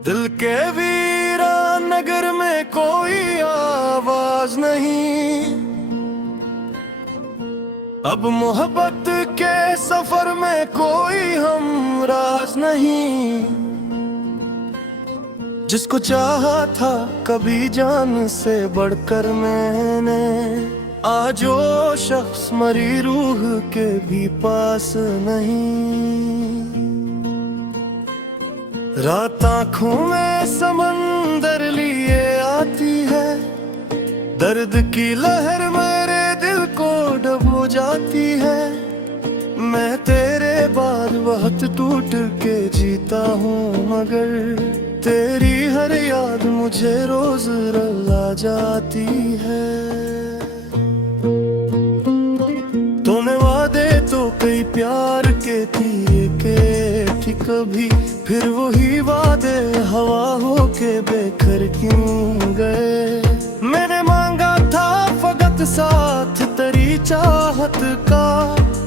दिल के वीरान नगर में कोई आवाज नहीं, अब मोहब्बत के सफर में कोई हमराज नहीं। जिसको चाहा था कभी जान से बढ़कर मैंने, आज वो शख्स मरी रूह के भी पास नहीं। रात आँखों में समंदर लिए आती है, दर्द की लहर मेरे दिल को डुबो जाती है। मैं तेरे बाद बहुत टूट के जीता हूँ, मगर तेरी हर याद मुझे रोज रुला जाती है। तूने वादे तो कई प्यार के किए के कभी, फिर वही वादे हवा हो के बेखर क्यों गए। मैंने मांगा था फकत साथ तेरी चाहत का,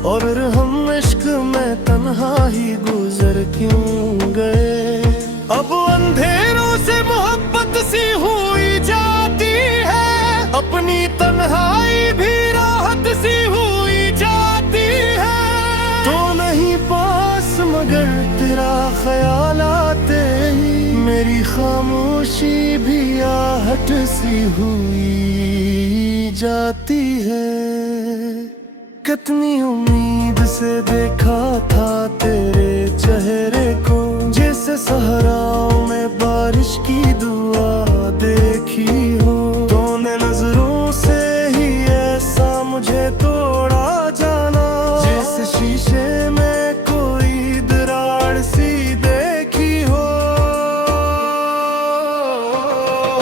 और हम इश्क में तन्हा ही गुजर क्यों गए। अब अंधेरों से मोहब्बत सी हुई जाती है, अपनी तन्हाई भी राहत सी हुई जाती है। तो नहीं पास मगर तेरा ख्याल आते ही, मेरी खामोशी भी आहट सी हुई जाती है। कितनी उम्मीद से देखा था तेरे चेहरे को, जैसे सहराओं में बारिश की दुआ देखी हो। तूने नजरों से ही ऐसा मुझे तोड़ा जाना, जैसे शीशे में कोई दरार सी देखी हो।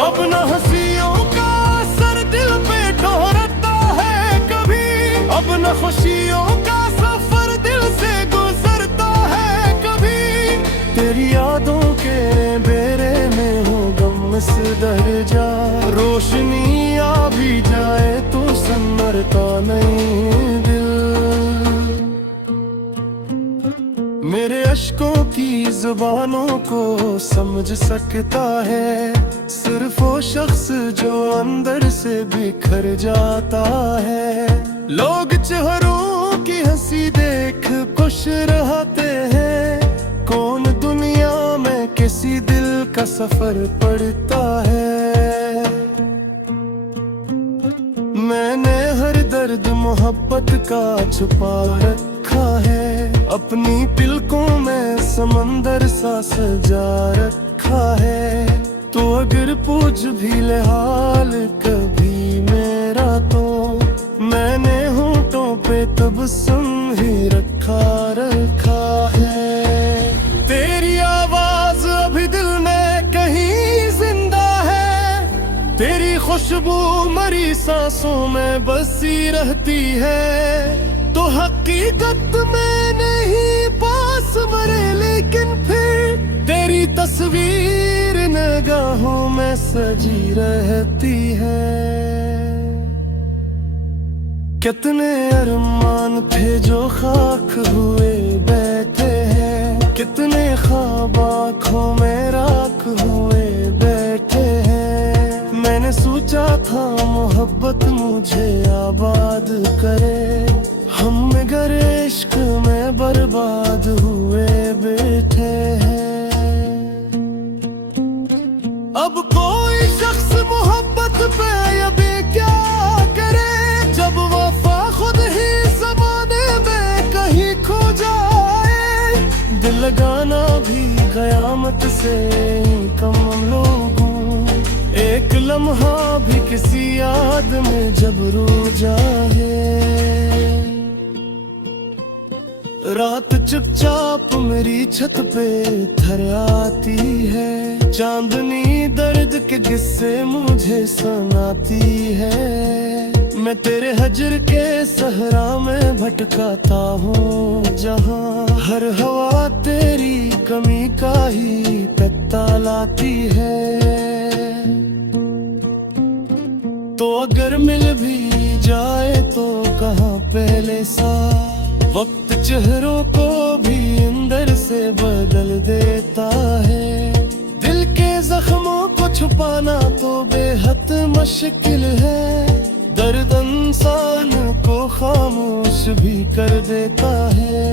अब न हंसियों का असर दिल पे ठहरता है कभी, अब न खुशियों का सफर दिल से गुजरता है कभी। तेरी यादों के बेरे में हो गम से दर्जा, रोशनी आ भी जाए तो संवरता नहीं दिल। मेरे अश्कों की जुबानों को समझ सकता है सिर्फ वो शख्स जो अंदर से बिखर जाता है। लोग चेहरों की हंसी देख खुश रहते हैं, कौन दुनिया में किसी दिल का सफर पड़ता है। मैंने हर दर्द मोहब्बत का छुपा रखा है, अपनी पिलकों में समंदर सा सजा रखा है। तो अगर पूछ भी ले हाल कभी मेरा, तो मैंने होंठों पे तबस्सुम ही रखा है। तेरी आवाज अभी दिल में कहीं जिंदा है, तेरी खुशबू मरी सांसों में बसी रहती है। तो हकीकत में नहीं पास मरे, लेकिन फिर तेरी तस्वीर निगाहों में सजी रहती है। कितने अरमान थे जो खाक हुए बैठे हैं, कितने ख्वाब आँखों में राख हुए बैठे हैं। मैंने सोचा था मोहब्बत मुझे आबाद करे, हम मगर इश्क में बर्बाद हुए बैठे हैं। अब कोई शख्स मोहब्बत पे अभी क्या करे, जब वफा खुद ही ज़माने में कहीं खो जाए। दिल लगाना भी क़यामत से कम लोगों, एक लम्हा भी किसी याद में जब रो जाए। रात चुपचाप मेरी छत पे थर आती है, चांदनी दर्द के किस्से मुझे सुनाती है। मैं तेरे हजर के सहरा में भटकाता हूँ, जहाँ हर हवा तेरी कमी का ही पता लाती है। तो अगर मिल भी जाए तो कहाँ पहले सा, वक्त चेहरों को भी अंदर से बदल देता है। दिल जख्मों को छुपाना तो बेहद मुश्किल है। दर्द इंसान को खामोश भी कर देता है।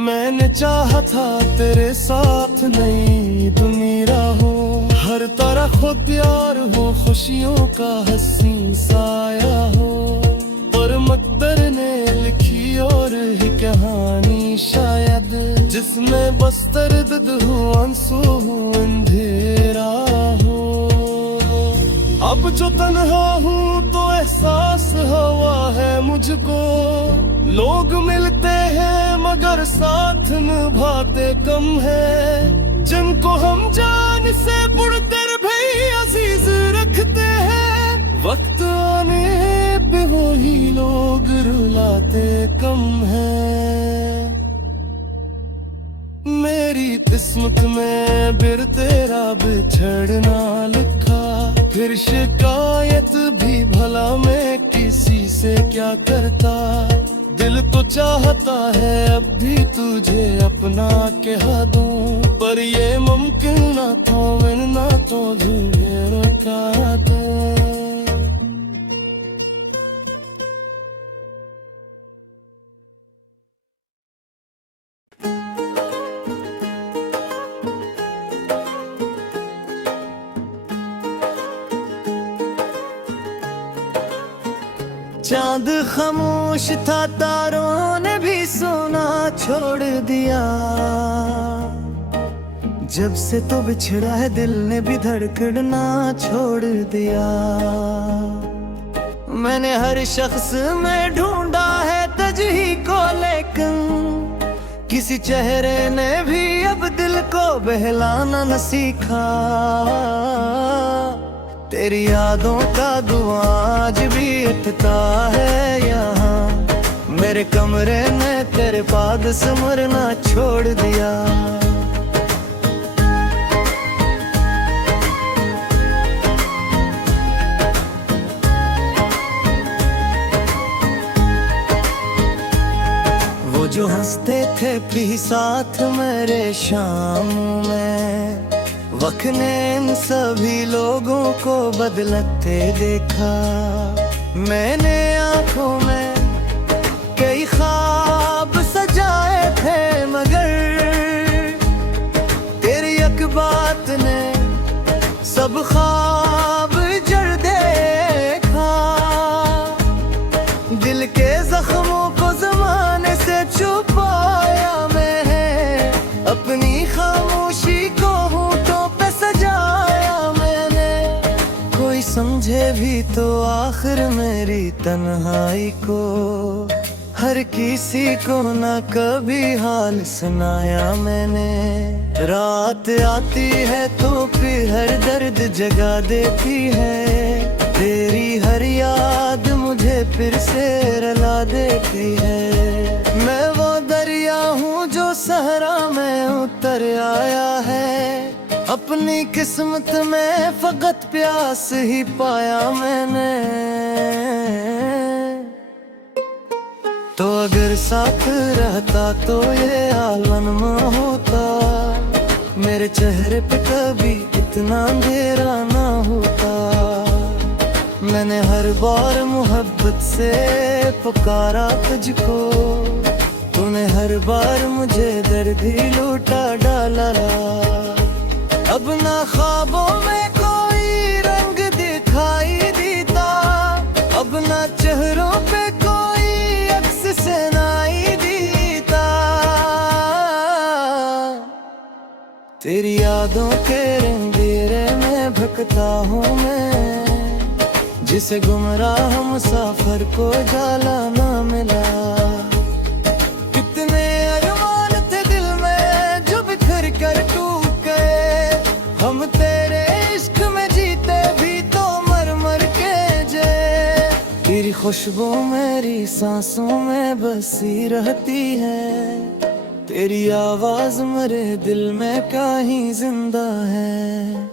मैंने चाहा था तेरे साथ नई दुनिया हो, हर तरफ हो प्यार हो, खुशियों का हंसी साया हो। पर मकदर ने लिखी और ही कहानी शायद, जिसमें बस दर्द हो, आंसू हो, अंधेरा हो। अब जो तन्हा हूँ तो एहसास हुआ है मुझको, लोग मिलते हैं मगर साथ निभाते कम है। जिनको हम जान से बढ़कर भी अजीज रखते हैं, वक्त आने पे वही लोग रुलाते कम है। मेरी किस्मत में फिर तेरा बिछड़ना लिखा, फिर शिकायत भी भला मैं किसी से क्या करता। दिल तो चाहता है अब भी तुझे अपना कह दूं, पर ये मुमकिन ना था वरना तो तुझे रखा था। चांद खामोश था, तारों ने भी सोना छोड़ दिया। जब से तो बिछड़ा है दिल ने भी धड़कना छोड़ दिया। मैंने हर शख्स में ढूंढा है तजही को, लेकिन किसी चेहरे ने भी अब दिल को बहलाना न सीखा। तेरी यादों का धुआं आज भी उठता है यहाँ, मेरे कमरे ने तेरे पाद सिमरना छोड़ दिया। वो जो हंसते थे भी साथ मेरे शाम में, वक्त ने इन सभी लोगों को बदलते देखा। मैंने आंखों में कई ख्वाब सजाए थे, मगर तेरी एक बात ने सब ख्वाब जड़ देखा। दिल के जख्मों को जमाने से छुपाया मैंने, अपनी खामोशी को समझे भी तो आखिर मेरी तन्हाई को। हर किसी को ना कभी हाल सुनाया मैंने। रात आती है तो फिर हर दर्द जगा देती है, तेरी हर याद मुझे फिर से रुला देती है। मैं वो दरिया हूँ जो सहरा में उतर आया है, अपनी किस्मत में फकत प्यास ही पाया मैंने। तो अगर साथ रहता तो ये आलम न होता, मेरे चेहरे पे कभी इतना अंधेरा ना होता। मैंने हर बार मोहब्बत से पुकारा तुझको, तूने हर बार मुझे दर्द ही लूटा डाला। अब ना ख्वाबों में कोई रंग दिखाई देता, अब ना चेहरों पे कोई अक्स सुनाई देता। तेरी यादों के रंगेरे में भटकता हूँ मैं, जिसे गुमराह मुसाफिर को जाला ना मिला। कितने अरमान थे दिल में जो बिखर कर टूट गए, हम तेरे इश्क में जीते भी तो मर मर के जे। तेरी खुशबू मेरी सांसों में बसी रहती है, तेरी आवाज मेरे दिल में कहीं जिंदा है।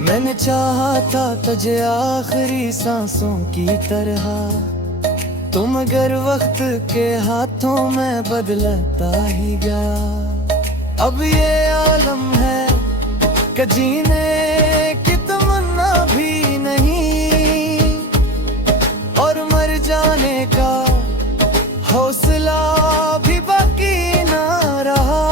मैंने मैंने चाहा था तुझे आखिरी सांसों की तरह, तुम अगर वक्त के हाथों में बदलता ही गया। अब ये आलम है कि जीने की तमन्ना भी नहीं, और मर जाने का हौसला भी बाकी ना रहा।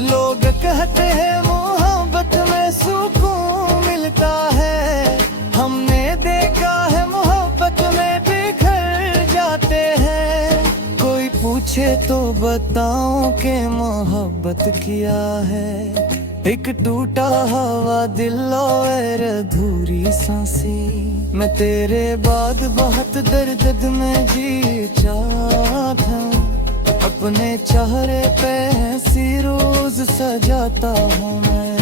लोग कहते हैं मोहब्बत में सुकून मिलता है, हमने देखा है मोहब्बत में बिखर जाते हैं। कोई पूछे तो बताऊं कि मोहब्बत किया है, एक टूटा हवा दिल और अधूरी सांसें। मैं तेरे बाद बहुत दर्द में जी चाहता हूँ, अपने चेहरे पे ऐसी रोज सजाता हूँ मैं।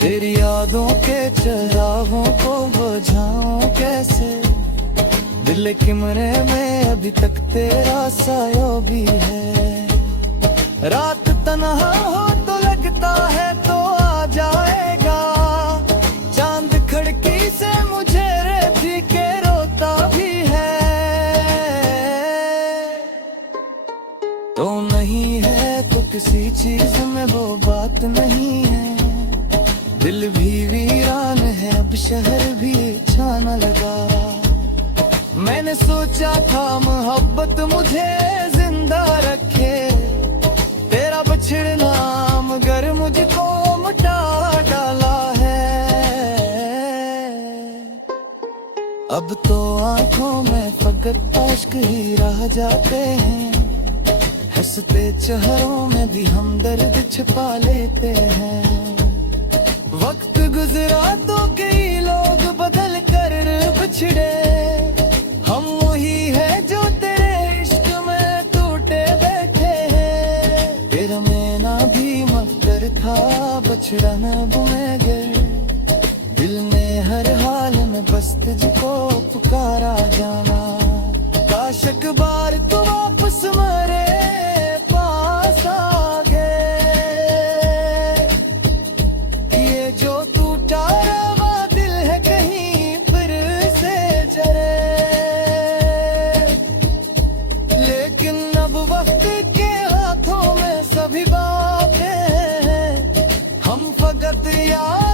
तेरी यादों के चिरागों को बुझाऊं कैसे, दिल किमरे में अभी तक तेरा साया भी है। रात तन्हा हो तो लगता है तो आ जाएगा, चांद खिड़की से मुझे रेती के रोता भी है। तो नहीं है तो किसी चीज में वो बात नहीं है, दिल भी वीरान है अब शहर भी अच्छा न लगा। मैंने सोचा था मोहब्बत मुझे जिंदा रखे, तेरा बिछड़ना मगर मुझको मिटा डाला है। अब तो आंखों में फकत अश्क ही रह जाते हैं, हंसते चेहरों में भी हम दर्द छिपा लेते हैं। वक्त गुजरा तो कई लोग बदल कर बिछड़े, हम वही है जो तेरे इश्क में टूटे बैठे हैं। तेरा मैना भी मकदर था बछड़ा न बुनेगर, दिल में हर हाल में बस तुझको पुकारा जाना। काश एक बार तू वापस मेरे पास आ गए, ये जो टूटा रवा दिल है कहीं फिर से जरे। लेकिन अब वक्त के हाथों में सभी बातें हैं, हम फकत यार